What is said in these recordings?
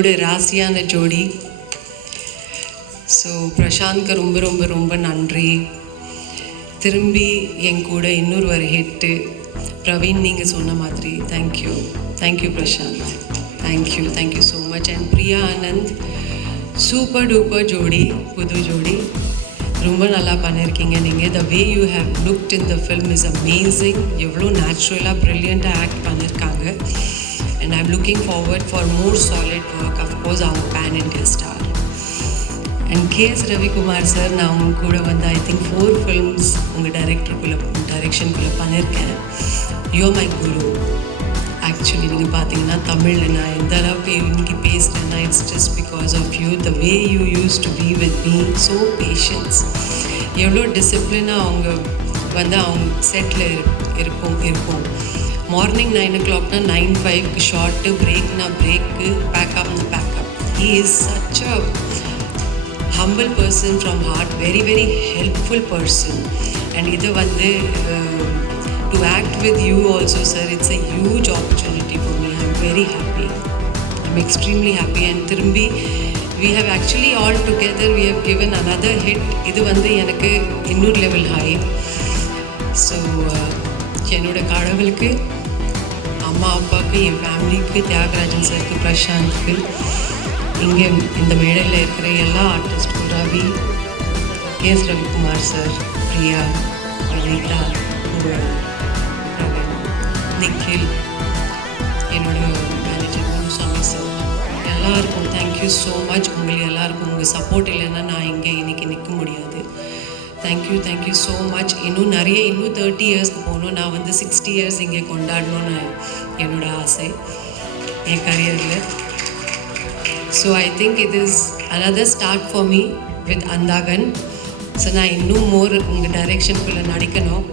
ஒரு ராசியான ஜோடி. ஸோ பிரசாந்த்க்கு ரொம்ப ரொம்ப ரொம்ப நன்றி. திரும்பி என் கூட இன்னொரு ஒரு ஹிட்டு. பிரவீன் நீங்கள் சொன்ன மாதிரி. Thank you thank you Prashanth. Thank you thank you so much and Priya Anand super duper ஜோடி புது ஜோடி. ரொம்ப நல்லா பண்ணியிருக்கீங்க நீங்கள் the way you have looked in the film is amazing எவ்வளோ நேச்சுரலாக ப்ரில்லியண்ட்டாக ஆக்ட் பண்ணியிருக்காங்க and I'm looking forward for more solid work of course அவங்க pan India star and K S Ravikumar sir நான் உங்க கூட வந்து ஐ திங்க் ஃபோர் ஃபில்ம்ஸ் உங்கள் டைரக்டருக்குள்ளே டைரெக்ஷனுக்குள்ளே பண்ணியிருக்கேன் யோ மை குரு ஆக்சுவலி நீங்கள் பார்த்தீங்கன்னா தமிழில் நான் எந்த அளவுக்கு இன்னைக்கு பேசுகிறேன்னா it's just because of you the way you use to be with me so patience எவ்வளோ டிசிப்ளினாக அவங்க வந்து அவங்க செட்டில் இருப்போம் இருப்போம் மார்னிங் நைன் ஓ கிளாக்னா நைன் ஃபைவ்க்கு ஷார்ட்டு பிரேக்னா break பேக்கப்னா pack up he is such a humble person from heart very very helpful person and இது வந்து to act with you also sir it's a huge opportunity for me I very happy I extremely happy and திரும்பி we have actually all together we have given another hit இது வந்து எனக்கு இன்னொரு level high so என்னோட கடவுளுக்கு அம்மா அப்பாவுக்கு என் ஃபேமிலிக்கு தியாகராஜன் சாருக்கு பிரசாந்த்க்கு இங்கே இந்த மேடையில் இருக்கிற எல்லா ஆர்டிஸ்ட்டும் ரவி எஸ் ரவிக்குமார் சார் பிரியா ரவிதா புகழ் நிக்கில் என்னோட மேனேஜர் முனுசாமி சார் எல்லாருக்கும் தேங்க்யூ ஸோ மச் உங்களுக்கு எல்லாருக்கும் உங்கள் சப்போர்ட் இல்லைன்னா நான் இங்கே இன்றைக்கி நிற்க முடியாது. தேங்க்யூ தேங்க்யூ ஸோ மச் இன்னும் நிறைய இன்னும் தேர்ட்டி இயர்ஸ்க்கு போகணும். நான் வந்து சிக்ஸ்டி இயர்ஸ் இங்கே கொண்டாடணும்னு என்னோட ஆசை. என் கரியரில் so I think it is another start for me with Andhagan so நான் இன்னும் மோர் உங்கள் டைரெக்ஷனுக்குள்ளே நடிக்கணும்.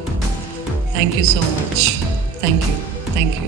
Thank you so much thank you thank you